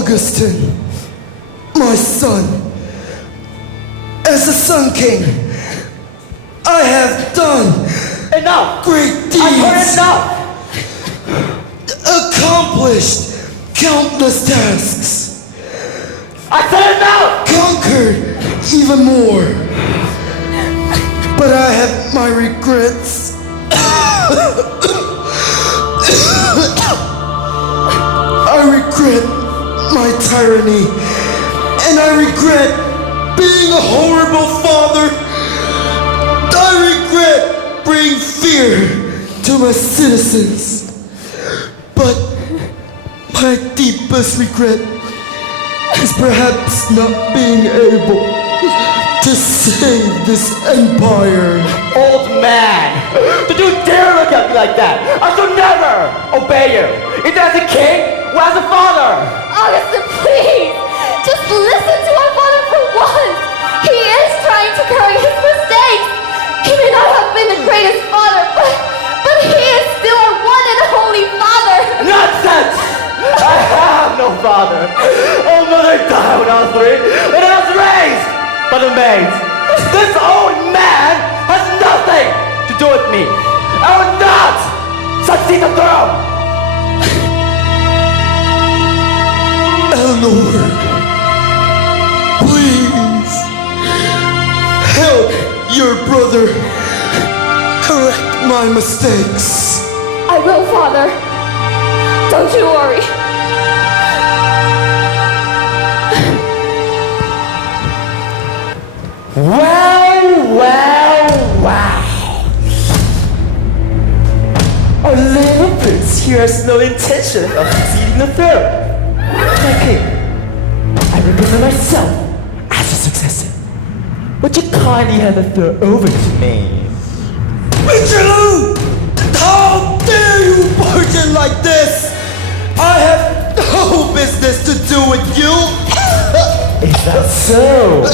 Augustin, my son, as a Sun King, I have done Enough! great I've heard deeds, enough! accomplished countless tasks, I said enough! conquered even more. But I have my regrets. I regret my tyranny, and I regret being a horrible father. I regret bringing fear to my citizens. But my deepest regret is perhaps not being able to save this empire. Old man! Did you dare look at me like that? I shall never obey you! Either as a king or as a father! Augustin, please! Just listen to my father for once! He is trying to correct his mistakes! He may not have been the greatest father, but he is still our one and only father! Nonsense! I have no father! Oh, mother died when I was 3, and I was raised by the maids! This old man has nothing to do with me! I will not succeed the throne! Eleanor, please help your brother correct my mistakes. I will, father. Don't you worry. Wow! Our little prince here has no intention of succeeding the throne. My king, I represent myself as a successor. Would you kindly hand the throne over to me? Richelieu! How dare you bargain like this? I have no business to do with you. Is that so?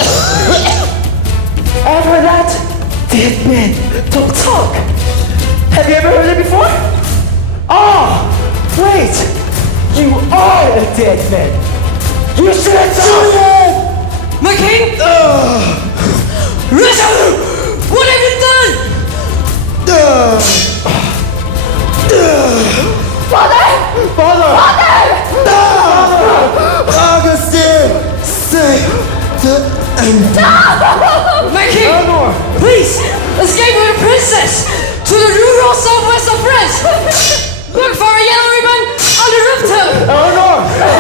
Ever that? Dead men don't talk. Have you ever heard it before? Oh, wait. You are a dead man. You should have talked. My king! Richelieu! What have you done? Father! Father! Augustin, save the empire. My king! Eleanor! Please! Escape with the princess! To the rural southwest of France! Look for a yellow ribbon on the rooftop! Eleanor!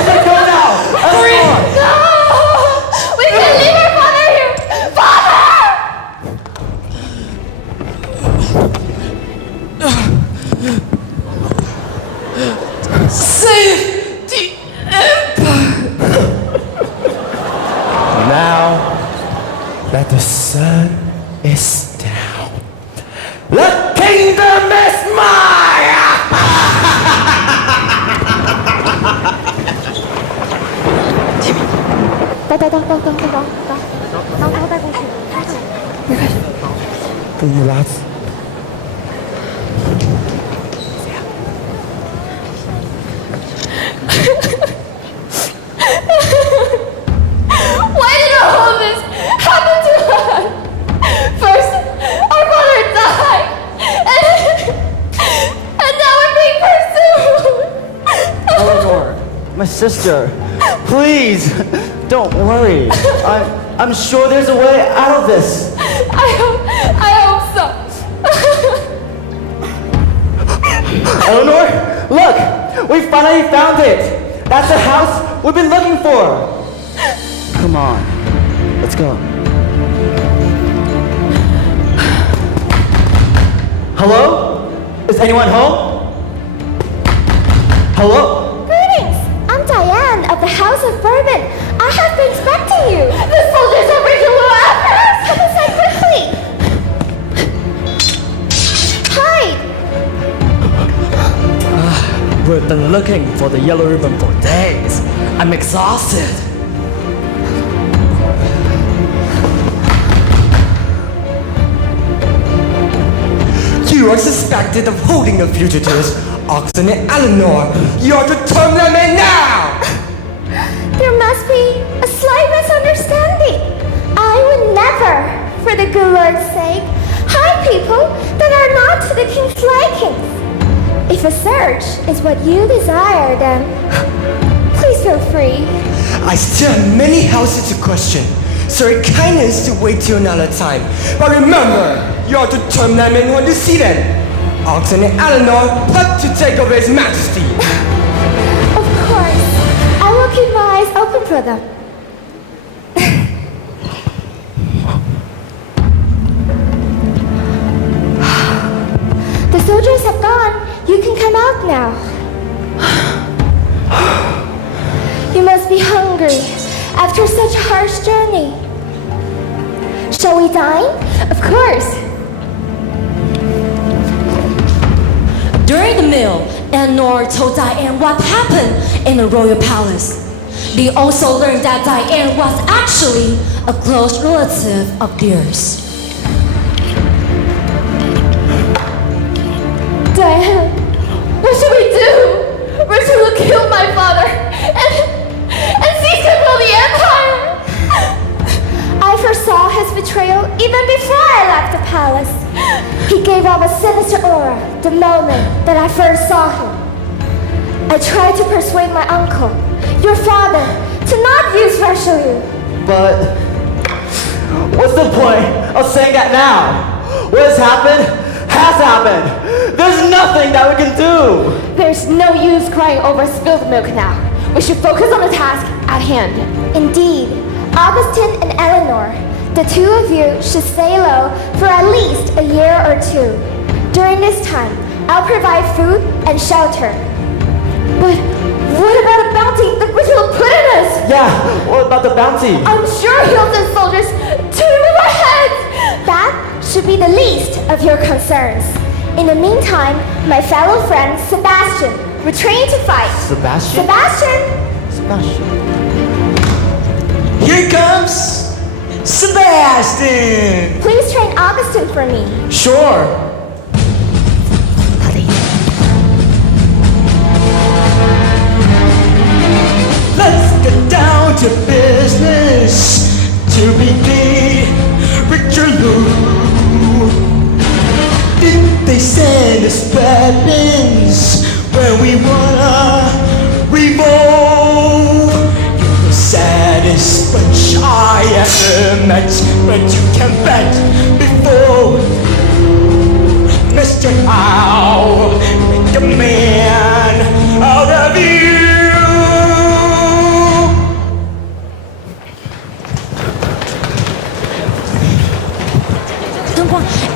Let go now! Hurry! Eleanor! No! We can leave our father here! Father! Save the empire! Now that the sun is down, the kingdom is mine! 当带过去，给你拉死。 Why did all of this happen to us? First, our father died, and now we're being pursued. Eleanor, my sister, please, don't worry. I'm sure there's a way out of this. I hope so. Eleanor, look, we finally found it. That's the house we've been looking for. Come on, let's go. Hello? Is anyone home? Hello? Greetings. I'm Diane of the House of Bourbon. I have been expecting you. The soldiers are bringing you after us. Come inside quickly. Hide. We've been looking for the yellow ribbon for days. I'm exhausted. You are suspected of holding the fugitives. Oxen and Eleanor, you are to terminate now! There must be a slight misunderstanding. I would never, for the good Lord's sake, hide people that are not to the king's likings. If a search is what you desire, then please feel free. I still have many houses to question, so your kindness to wait till another time. But remember, you are to turn them in when you see them. Oxen and Eleanor put to take over His Majesty. Of course, I will keep my eyes open for them. The soldiers have gone. You can come out now. You must be hungry after such a harsh journey. Shall we dine? Of course. During the meal, Eleanor told Diane what happened in the royal palace. They also learned that Diane was actually a close relative of theirs. Diane, what should we do? Richard will kill my father and seize control of the empire. I foresaw his betrayal even before I left the palace. He gave off a sinister aura the moment that I first saw him. I tried to persuade my uncle, your father, to not use Richelieu. But what's the point of saying that now? What has happened has happened. There's nothing that we can do. There's no use crying over spilled milk now. We should focus on the task at hand. Indeed, Augustine and Eleanor, the two of you should stay low for at least a year or two. During this time, I'll provide food and shelter. But what about a bounty that Richard will put on us? Yeah, what about the bounty? I'm sure he'll send soldiers to remove our heads. That should be the least of your concerns. In the meantime, my fellow friend Sebastian will train to fight. Sebastian? Sebastian! Here comes Sebastian. Please train Augustine for me. Sure. Let's get down to business to begin. Richelieu. Did they send us weapons when we wanna revolve? You're the saddest bunch I ever met, but you can bet before Mr. I'll make a man out of you.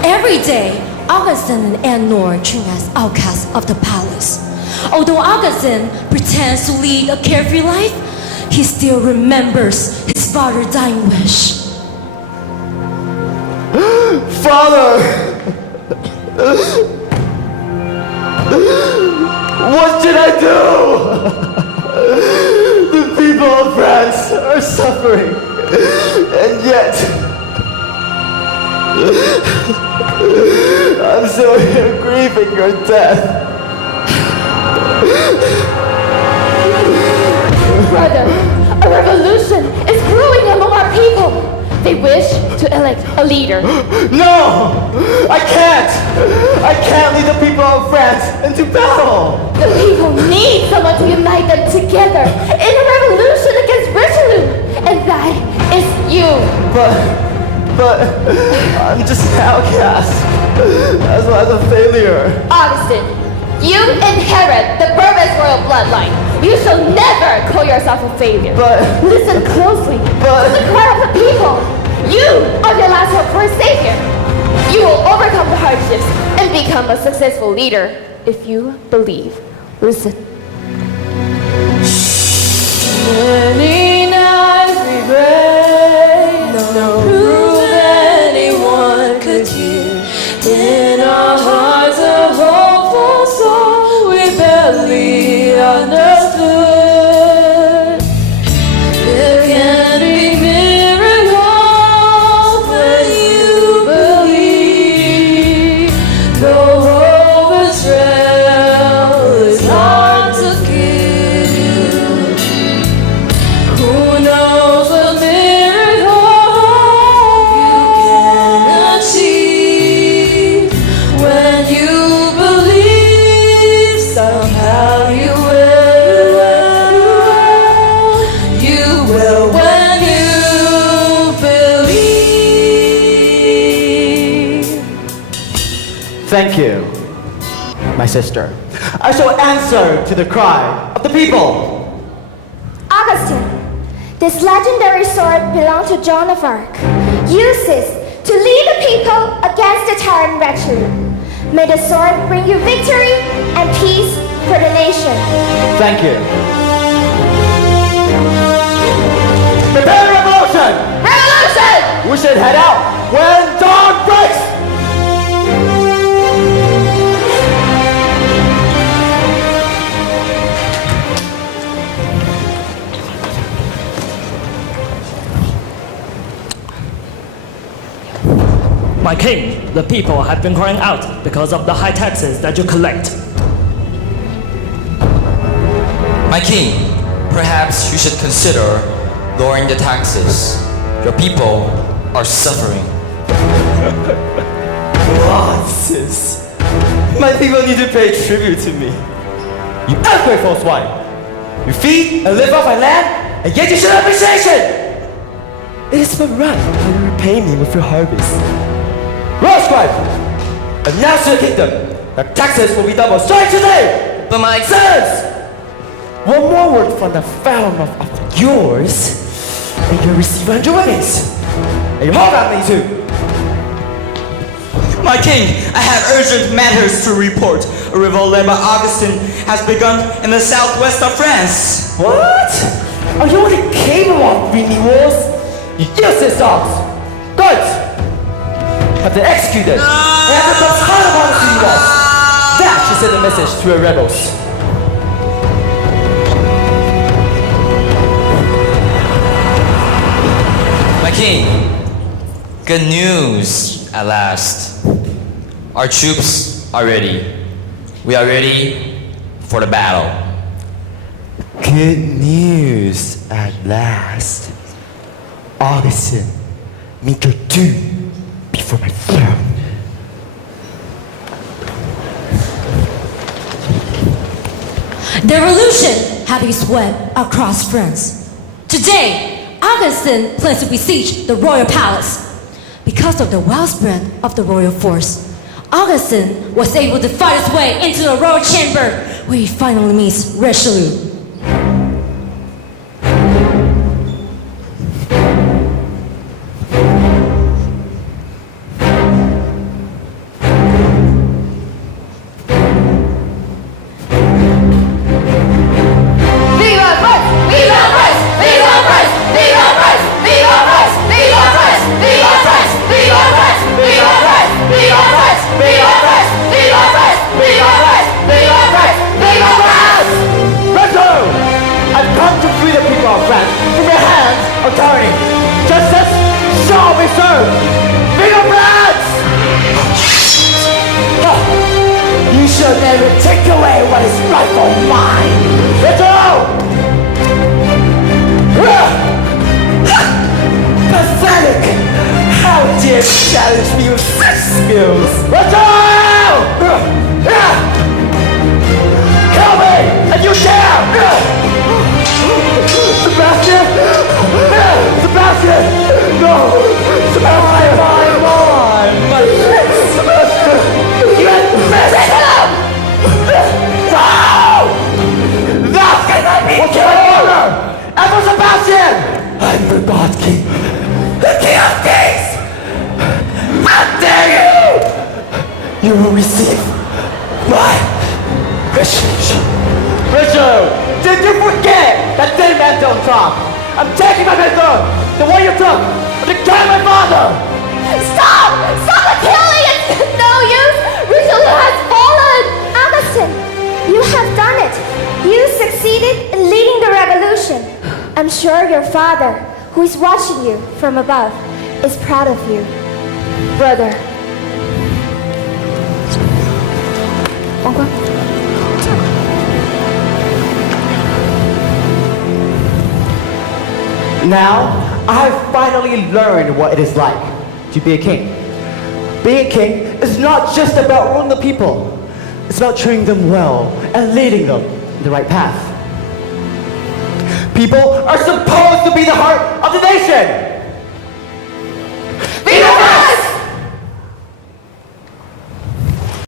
Every day, Augustine and Eleanor train as outcasts of the palace. Although Augustine pretends to lead a carefree life, he still remembers his father's dying wish. Father! What should I do? The people of France are suffering, and yet I'm so here grieving your death. Brother, a revolution is brewing among our people. They wish to elect a leader. No! I can't! I can't lead the people of France into battle! The people need someone to unite them together in a revolution against Richelieu. And that is you. But I'm just an outcast. As well as a failure. Augustine, you inherit the Bourbon's royal bloodline. You shall never call yourself a failure. But listen closely to the cry of the people. You are your last hope for a savior. You will overcome the hardships and become a successful leader if you believe. Listen. Many nights we prayed, no proof anyone could hear. In our hearts a hopeful soul we barely understood. There can be miracles when you believe. Though hope is frail, it's hard to give. Who Thank you, my sister. I shall answer to the cry of the people. Augustine, this legendary sword belonged to Joan of Arc. Use this to lead the people against the tyrant Richelieu. May the sword bring you victory and peace for the nation. Thank you. Prepare the revolution! Revolution! We should head out when dawn breaks! My king, the people have been crying out because of the high taxes that you collect. My king, perhaps you should consider lowering the taxes. Your people are suffering. Nonsense. My people need to pay tribute to me. You ungrateful swine. You feed and live off my land, and yet you show appreciation. It is but right that you repay me with your harvest. Royal scribe, announce to the kingdom that taxes will be doubled starting today. But my Silence! One more word from the foul mouth of yours, and you'll receive 100 winnings. And your whole family too. My king, I have urgent matters to report. A revolt led by Augustine has begun in the southwest of France. What? Are you only capable of bringing wars? You useless dogs! Guards! Have been executed! And have to put time upon the city walls! That should send a message to the rebels. My king, good news at last. Our troops are ready. We are ready for the battle. Good news at last. Augustine, meet your doom before my throne. The revolution had its web across France. Today, Augustine plans to besiege the royal palace. Because of the widespread of the royal force, Augustine was able to fight his way into the royal chamber where he finally meets Richelieu. Justice shall be served! Finger brands! You shall never take away what is rightful mine! Pathetic! How dare you challenge me with such skills? Kill me! And you dare! Sebastian! Sebastian! No! Sebastian! My prince! Sebastian! You had messed up! No! Thou cannot be killed! Emperor Sebastian! I'm the God King! The King of Kings! How dare you! You will receive my retribution. Richard! Did you forget that dead man don't talk? I'm taking my throne! The one you took! To kill my father! Stop! Stop the killing! It's no use! Richelieu has fallen! Augustine, you have done it! You succeeded in leading the revolution. I'm sure your father, who is watching you from above, is proud of you. Brother. Now, I have finally learned what it is like to be a king. Being a king is not just about ruling the people. It's about treating them well and leading them in the right path. People are supposed to be the heart of the nation.